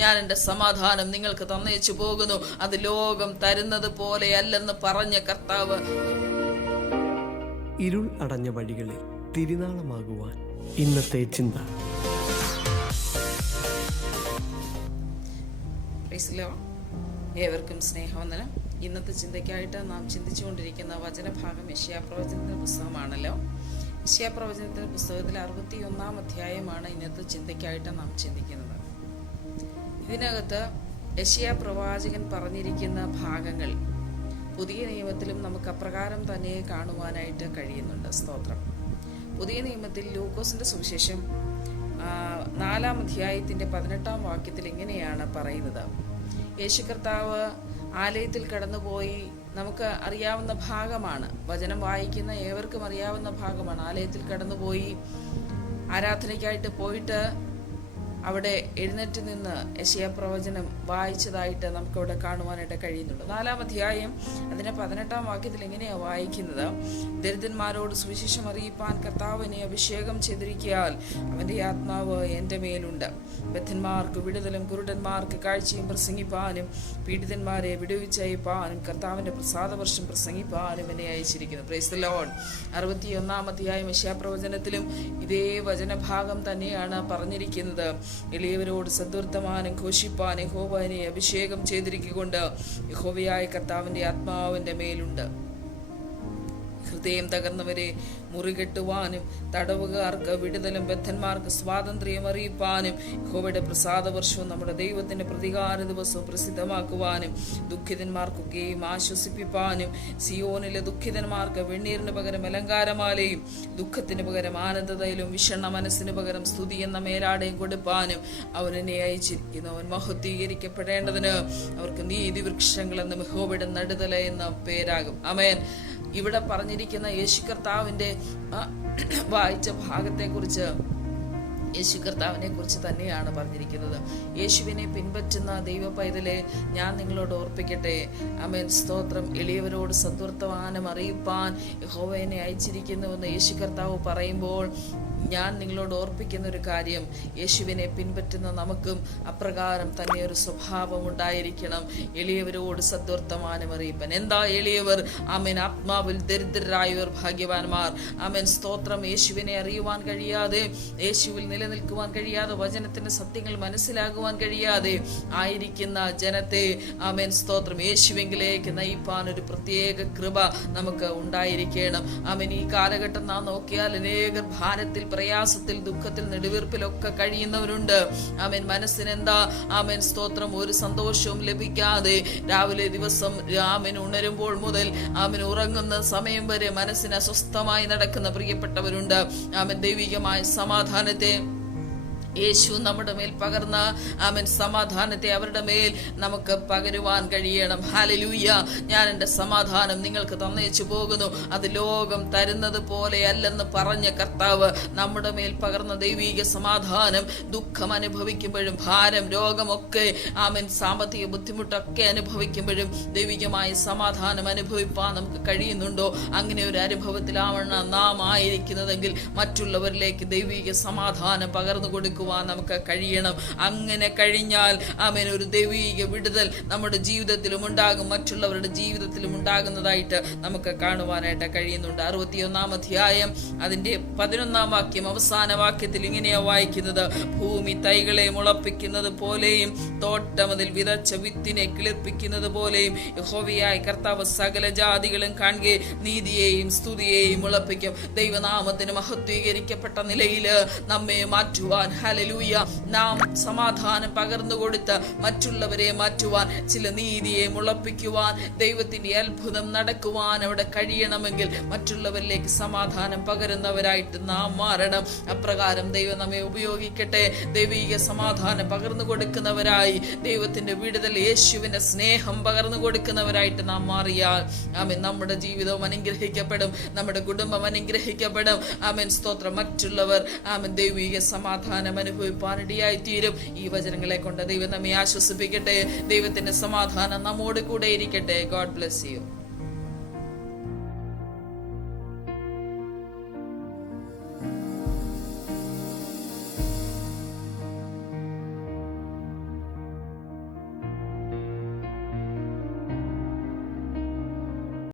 ഞാൻ എൻ്റെ സമാധാനം നിങ്ങൾക്ക് തന്നേച്ചു പോകുന്നു, അത് ലോകം തരുന്നത് പോലെയല്ലെന്ന് പറഞ്ഞ കർത്താവ്. ഇരുൾ അടഞ്ഞ വഴികളിൽ തിരുനാളമാകുവാൻ ഇന്നത്തെ ചിന്ത. ഏവർക്കും സ്നേഹവന്ദനം. ഇന്നത്തെ ചിന്തയ്ക്കായിട്ട് നാം ചിന്തിച്ചുകൊണ്ടിരിക്കുന്ന വചനഭാഗം യെശയ്യാപ്രവചനത്തിന്റെ പുസ്തകമാണല്ലോ. യെശയ്യാപ്രവചനത്തിന്റെ പുസ്തകത്തിൽ 61-ാം അധ്യായമാണ് ഇന്നത്തെ ചിന്തയ്ക്കായിട്ട് നാം ചിന്തിക്കുന്നത്. ഇതിനകത്ത് യെശയ്യാപ്രവാചകൻ പറഞ്ഞിരിക്കുന്ന ഭാഗങ്ങൾ പുതിയ നിയമത്തിലും നമുക്ക് അപ്രകാരം തന്നെ കാണുവാനായിട്ട് കഴിയുന്നുണ്ട്. സ്തോത്രം. പുതിയ നിയമത്തിൽ ലൂക്കോസിന്റെ സുവിശേഷം 4-ാം അധ്യായത്തിന്റെ 18-ാം വാക്യത്തിൽ ഇങ്ങനെയാണ് പറയുന്നത്. യേശു കർത്താവ് ആലയത്തിൽ കടന്നുപോയി. നമുക്ക് അറിയാവുന്ന ഭാഗമാണ്, വചനം വായിക്കുന്ന ഏവർക്കും അറിയാവുന്ന ഭാഗമാണ്. ആലയത്തിൽ കടന്നുപോയി ആരാധനയ്ക്കായിട്ട് പോയിട്ട് അവിടെ എഴുന്നേറ്റ് നിന്ന് യെശയ്യാപ്രവചനം വായിച്ചതായിട്ട് നമുക്കവിടെ കാണുവാനായിട്ട് കഴിയുന്നുണ്ട്. 4-ാം അധ്യായം അതിന്റെ 18-ാം വാക്യത്തിൽ എങ്ങനെയാണ് വായിക്കുന്നത്? ദരിദ്രന്മാരോട് സുവിശേഷം അറിയിപ്പാൻ കർത്താവിനെ അഭിഷേകം ചെയ്തിരിക്കയാൽ അവന്റെ ആത്മാവ് എൻ്റെ മേലുണ്ട്. ബദ്ധന്മാർക്ക് വിടുതലും കുരുടന്മാർക്ക് കാഴ്ചയും പ്രസംഗിപ്പാനും പീഡിതന്മാരെ വിടുവിച്ചയപ്പാനും കർത്താവിന്റെ പ്രസാദവർഷം പ്രസംഗിപ്പാനും എന്നെ അയച്ചിരിക്കുന്നു. Praise the Lord. 61-ാം അധ്യായം യെശയ്യാപ്രവചനത്തിലും ഇതേ വചനഭാഗം തന്നെയാണ് പറഞ്ഞിരിക്കുന്നത്. എളിയവരോട് സദ്വർത്തമാനം ഘോഷിപ്പാൻ യഹോവനെ അഭിഷേകം ചെയ്തിരിക്കൊണ്ട് യഹോവയായ കർത്താവിന്റെ ആത്മാവിന്റെ മേലുണ്ട്. ഹൃദയം തകർന്നവരെ മുറികെട്ടുവാനും തടവുകാർക്ക് വിടുതലും ബദ്ധന്മാർക്ക് സ്വാതന്ത്ര്യം അറിയിപ്പാനും യഹോവയുടെ പ്രസാദവർഷവും നമ്മുടെ ദൈവത്തിന്റെ പ്രതികാര ദിവസവും പ്രസിദ്ധമാക്കുവാനും ദുഃഖിതന്മാർക്കൊക്കെയും ആശ്വസിപ്പിപ്പാനും സിയോനിലെ ദുഃഖിതന്മാർക്ക് വെണ്ണീറിന് പകരം അലങ്കാരമാലയും ദുഃഖത്തിന് പകരം ആനന്ദതയിലും വിഷണ്ണ മനസ്സിന് പകരം സ്തുതി എന്ന മേലാടയും കൊടുപ്പാനും അവൻ എന്നെ അയച്ചിരിക്കുന്നു. അവൻ മഹത്വീകരിക്കപ്പെടേണ്ടതിന് അവർക്ക് നീതി വൃക്ഷങ്ങൾ എന്ന യഹോവയുടെ നടുതല എന്ന പേരാകും. ആമേൻ. ഇവിടെ പറഞ്ഞിരിക്കുന്ന യേശു കർത്താവിന്റെ വായിച്ച ഭാഗത്തെക്കുറിച്ച് യേശു കർത്താവിനെ കുറിച്ച് തന്നെയാണ് പറഞ്ഞിരിക്കുന്നത്. യേശുവിനെ പിൻപറ്റുന്ന ദൈവ പൈതലെ, ഞാൻ നിങ്ങളോട് ഓർപ്പിക്കട്ടെ. ആമേൻ. സ്തോത്രം. എളിയവരോട് സദ്വർത്തമാനം അറിയിപ്പാൻ യഹോവനെ അയച്ചിരിക്കുന്നുവെന്ന് യേശു കർത്താവ് പറയുമ്പോൾ ഞാൻ നിങ്ങളോട് ഓർപ്പിക്കുന്ന ഒരു കാര്യം, യേശുവിനെ പിൻപറ്റുന്ന നമുക്കും അപ്രകാരം തന്നെ ഒരു സ്വഭാവം ഉണ്ടായിരിക്കണം. എളിയവരോട് സദ്വർത്തമാനം അറിയിപ്പൻ. എന്താ എളിയവർ? ആമേൻ. ആത്മാവിൽ ദരിദ്രരായവർ ഭാഗ്യവാന്മാർ. ആമേൻ. സ്തോത്രം. യേശുവിനെ അറിയുവാൻ കഴിയാതെ, യേശുവിൽ നിലനിൽക്കുവാൻ കഴിയാതെ, വചനത്തിന്റെ സത്യങ്ങൾ മനസ്സിലാകുവാൻ കഴിയാതെ ആയിരിക്കുന്ന ജനത്തെ ആമേൻ സ്തോത്രം യേശുവിലേക്ക് നയിപ്പാൻ ഒരു പ്രത്യേക കൃപ നമുക്ക് ഉണ്ടായിരിക്കണം. ആമേൻ. ഈ കാലഘട്ടം നാം നോക്കിയാൽ അനേകർ ഭാരത്തിൽ, പ്രയാസത്തിൽ, ദുഃഖത്തിൽ, നെടുവീർപ്പിലൊക്കെ കഴിയുന്നവരുണ്ട്. ആമേൻ. മനസ്സിനെന്താ ആമേൻ സ്തോത്രം ഒരു സന്തോഷവും ലഭിക്കാതെ രാവിലെ ദിവസം ആമേൻ ഉണരുമ്പോൾ മുതൽ ആമേൻ ഉറങ്ങുന്ന സമയം വരെ മനസ്സിന് അസ്വസ്ഥമായി നടക്കുന്ന പ്രിയപ്പെട്ടവരുണ്ട്. ആമേൻ. ദൈവികമായ സമാധാനത്തെ യേശു നമ്മുടെ മേൽ പകർന്ന ആമേൻ സമാധാനത്തെ അവരുടെ മേൽ നമുക്ക് പകരുവാൻ കഴിയണം. ഹല്ലേലൂയ. ഞാൻ എൻ്റെ സമാധാനം നിങ്ങൾക്ക് തന്നേച്ചു പോകുന്നു, അത് ലോകം തരുന്നത് പോലെയല്ലെന്ന് പറഞ്ഞ കർത്താവ് നമ്മുടെ മേൽ പകർന്ന ദൈവിക സമാധാനം ദുഃഖം അനുഭവിക്കുമ്പോഴും, ഭാരം, രോഗമൊക്കെ ആമേൻ സാമ്പത്തിക ബുദ്ധിമുട്ടൊക്കെ അനുഭവിക്കുമ്പോഴും ദൈവികമായ സമാധാനം അനുഭവിപ്പാൻ നമുക്ക് കഴിയുന്നുണ്ടോ? അങ്ങനെ ഒരു അനുഭവത്തിലാണ് നാം ആയിരിക്കുന്നതെങ്കിൽ മറ്റുള്ളവരിലേക്ക് ദൈവിക സമാധാനം പകർന്നു കൊടുക്കും നമുക്ക് കഴിയണം. അങ്ങനെ കഴിഞ്ഞാൽ ആമേൻ ഒരു ദൈവിക വിടുതൽ നമ്മുടെ ജീവിതത്തിലും ഉണ്ടാകും, മറ്റുള്ളവരുടെ ജീവിതത്തിലും ഉണ്ടാകുന്നതായിട്ട് നമുക്ക് കാണുവാനായിട്ട് കഴിയുന്നുണ്ട്. 61-ാം അധ്യായം അതിന്റെ 11-ാം വാക്യം അവസാന വാക്യത്തിൽ ഇങ്ങനെയാ വായിക്കുന്നത്: ഭൂമി തൈകളെ മുളപ്പിക്കുന്നത് പോലെയും തോട്ടമതിൽ വിതച്ച വിത്തിനെ കിളിർപ്പിക്കുന്നത് പോലെയും യഹോവയായ കർത്താവ് സകല ജാതികളും കാണുകെ നീതിയെയും സ്തുതിയെയും മുളപ്പിക്കും. ദൈവനാമത്തിന് മഹത്വീകരിക്കപ്പെട്ട നിലയിൽ നമ്മെ മാറ്റുവാൻ, ഹല്ലേലൂയ, നാം സമാധാനം പകർന്നു കൊടുത്ത് മറ്റുള്ളവരെ മാറ്റുവാൻ, ചില നീതിയെ മുളപ്പിക്കുവാൻ, ദൈവത്തിന്റെ അത്ഭുതം നടക്കുവാൻ അവിടെ കഴിയണമെങ്കിൽ മറ്റുള്ളവരിലേക്ക് സമാധാനം പകരുന്നവരായിട്ട് നാം മാറണം. അപ്രകാരം ദൈവം നമ്മെ ഉപയോഗിക്കട്ടെ. ദൈവിക സമാധാനം പകർന്നു കൊടുക്കുന്നവരായി, ദൈവത്തിന്റെ വിടുതൽ, യേശുവിന്റെ സ്നേഹം പകർന്നു കൊടുക്കുന്നവരായിട്ട് നാം മാറിയാൽ ആമേൻ നമ്മുടെ ജീവിതവും അനുഗ്രഹിക്കപ്പെടും, നമ്മുടെ കുടുംബം അനുഗ്രഹിക്കപ്പെടും. ആമേൻ സ്തോത്രം. മറ്റുള്ളവർ ആമേൻ ദൈവിക സമാധാനം അനുഭവിപ്പാനിടയായി തീരും. ഈ വചനങ്ങളെ കൊണ്ട് ദൈവം നമ്മെ ആശ്വസിപ്പിക്കട്ടെ. ദൈവത്തിന്റെ സമാധാനം നമ്മോട് കൂടെ ഇരിക്കട്ടെ. God bless you.